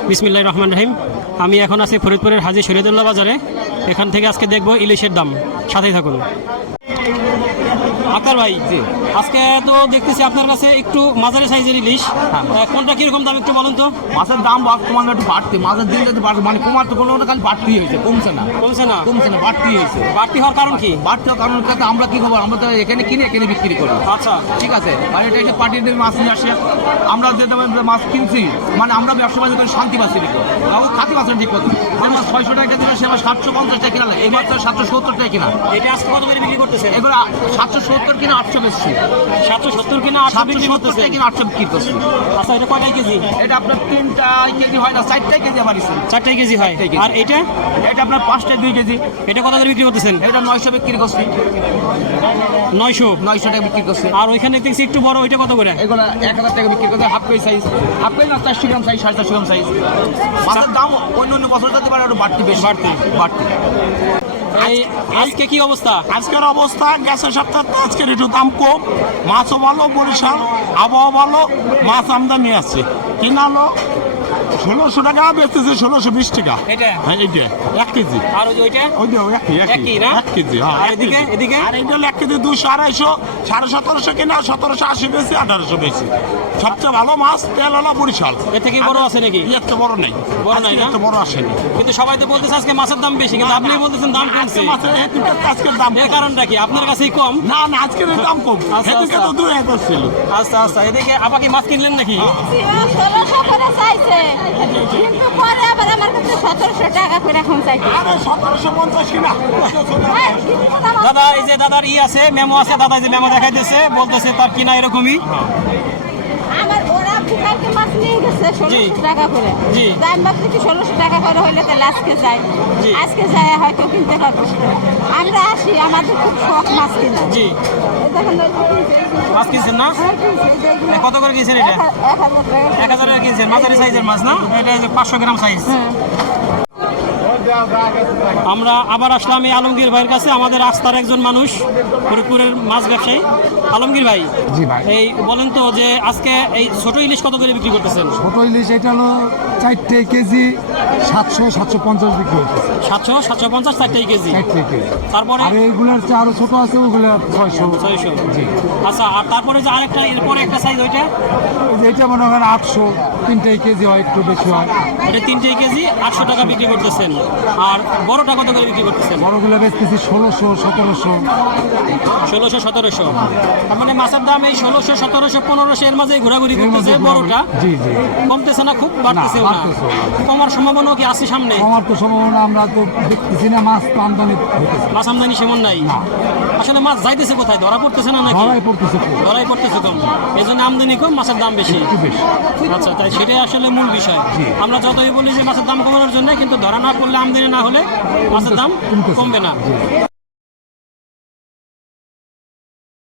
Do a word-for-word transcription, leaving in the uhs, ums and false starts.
বিসমিল্লাহির রহমানির রহিম। আমি এখন আছি ফরিদপুরের হাজী শরীয়তুল্লাহ বাজারে। এখান থেকে আজকে দেখব ইলিশের দাম, সাথেই থাকুন। আকার ভাই, আজকে তো দেখতেছি আপনার কাছে একটু মাঝারি সাইজের ইলিশ, কোনটা কিরকম দাম একটু বলুন তো। মাছের দাম বর্তমানে একটু বাড়তি, মাছের দিন যদি বাড়ছে মানে কমার তো কোনো খালি বাড়তি হয়েছে, কমছে না কমছে না কমছে না বাড়তি হয়েছে। বাড়তি হওয়ার কারণ কি? বাড়তি হওয়ার কারণ কথা আমরা কি খবর, আমরা তো এখানে কিনে এখানে বিক্রি করি। আচ্ছা, ঠিক আছে, আর এটা এসে পার্টিদের মাছ নিয়ে আসে, আমরা যে দামে মাছ কিনছি মানে আমরা ব্যবসা বাণিজ্য করে শান্তি পাচ্ছি দিত, তাও খাতি পাচ্ছি ঠিক মতো। যে মাছ ছয়শো টাকা কিনা সে মাছ সাতশো পঞ্চাশ টাকা কিনা, এই মাছ সাতশো সত্তর টাকা কিনা। এটা আজকে কত করে বিক্রি করতেছে? এগুলো সাতশো সত্তর কিনা আটশো বেশি, সাতশো সত্তর কিনা আটশো বিক্রি করতেছে কিনা আটশো বিক্রি করছি। আচ্ছা, এটা কয়টাই কেজি? এটা আপনার তিনটাই কেজি হয় না, চারটাই কেজি আবার চারটাই কেজি হয়। আর এটা এটা আপনার পাঁচটায় দুই কেজি। এটা কত করে বিক্রি করতেছেন? এটা নয়শো বিক্রি করছি, নয়শো নয়শো টাকা বিক্রি করছি। আর ওইখানে দেখছি একটু বড়, ওইটা কত করে? এগুলো এক হাজার টাকা বিক্রি করছে, half kg size, half kg না চারশো গ্রাম সাইজ, সাড়ে চারশো গ্রাম সাইজ। মাছের দাম অন্য অন্য বছর যেতে পারে আরো বাড়তি, বেশ বাড়তি বাড়তি। এই আজকে কি অবস্থা? আজকের অবস্থা গ্যাসের সপ্তাহে আজকের একটু দাম কম, মাছও ভালো, বরিশাল আবহাওয়া ভালো, মাছ আমদানি আছে। কিনা হলো ষোলোশো টাকা, বেচতেছে ষোলোশো বিশ টাকা। এটা হ্যাঁ, এইটা এক কেজি। আর ওই যে ওইটা ওই যে একই একই একই না? এক কেজি। হ্যাঁ, আর এক এদিকে কেজি। এদিকে আর এইটা হলো এক কেজি দুশো আড়াইশো, সাড়ে সতেরোশো কিনা, সতেরোশো আশি বেশি, আঠারোশো বেশি। সবচেয়ে ভালো মাছ তেল হলো বরিশাল। এর থেকে বড় আছে নাকি? এর তো বড় নেই, বড় নাই না? এর তো বড় আসেনি। কিন্তু সবাই তো বলতেছে আজকে মাছের দাম বেশি, কিন্তু আপনি বলতেছেন দাম কমছে। মাছের হেতুকে আজকের দাম এর কম। কারণটা কি? আপনার কাছেই কম? না না, আজকের এই দাম কম, আচ্ছা, হেতুকে তো আচ্ছা। দুই একর ছিল। আচ্ছা আচ্ছা, এদিকে আপা কি মাছ কিনলেন নাকি? ষোলোশো করে চাইছে, কিন্তু পরে আবার আমার কাছে সতেরোশো টাকা করে এখন চাইছে। আরে সতেরোশো পঞ্চাশ কিনা। হ্যাঁ, কিন্তু আমার- দাদা, এই যে দাদার ই আছে, মেমো আছে, দাদা এই যে মেমো দেখাইতেছে, বলতেছে তার কিনা এরকমই। আমার ওরা কালকে মাছ নিয়ে গেছে ষোলোশো টাকা করে। জি। তা আমি ভাবছি কি ষোলোশো টাকা করে হইলে তাহলে আজকে যাই, জি। আজকে যায় হয়তো কিনতে পারবো। আমরা আসি, আমাদের খুব শখ মাছ কিনা। জি, এই দেখেন, এই যে কিনছে, এই যে- মাছ কিনছেন না? হ্যাঁ, কিনছে, এই যে এগুলো। কত করে কিনছেন এটা? এক হা- এক হাজার টাকা। এক হাজারের কিনছেন, মাঝারি সাইজের মাছ না? এটা এই যে পাঁচশো গ্রাম সাইজ। হ্যাঁ। আমরা আবার আসলাম এই আলমগীর ভাইয়ের কাছে, আমাদের আস্থার একজন মানুষ, ফরিদপুরের মাছ ব্যবসায়ী। আলমগীর ভাই, জি ভাই, এই বলেন তো যে আজকে এই ছোট ইলিশ কত করে বিক্রি করতেছেন? ছোট ইলিশ এটা হলো চারটে কেজি সাতশো সাতশো পঞ্চাশ বিক্রি হচ্ছে, সাতশো সাতশো পঞ্চাশ চারটাই কেজি। চারটে কেজি। তারপরে আর এইগুলোর চেয়ে আরো ছোট আছে, ওগুলো ছয়শো। ছয়শো। জি। আচ্ছা, আর তারপরে যে আরেকটা, এরপরে একটা সাইজ, ওইটা এই যে এটা মনে করেন আটশো, তিনটে কেজি হয়, একটু বেশি হয়। এটা তিনটে কেজি আটশো টাকা বিক্রি করতেছেন। আর বড়টা কত করে বিক্রি করতেছেন? বড়গুলো বেচতেছি ষোলোশো সতেরোশো। ষোলোশো সতেরোশো। তার মানে মাছের দাম এই ষোলোশো সতেরোশো পনেরোশো এর মাঝে ঘোরাঘুরি এর করতেছে। মধ্যে বড়টা জি জি, কমতেছে না, খুব বাড়তেছেও না। বাড়তেছেও না। কমার সম্ভাবনা কি আছে সামনে? আমার তো সম্ভাবনা, আমরা তো দেখতেছি না মাছ তো আমদানি হইতেছে, মাছ আমদানি সেমন নাই। আসলে মাছ যাইতেছে কোথায়, ধরা পড়তেছে না নাকি? ধরাই পড়তেছে খুব। ধরাই পড়তেছে কম, এই জন্য আমদানি কম, মাছের দাম বেশি। একটু বেশি। আচ্ছা, তাই সেটাই আসলে মূল বিষয়। আমরা যতই বলি যে মাছের দাম কমানোর জন্য, কিন্তু ধরা না পড়লে, আমদানি না হলে মাছের দাম কমতেছে। কমবে না। জি।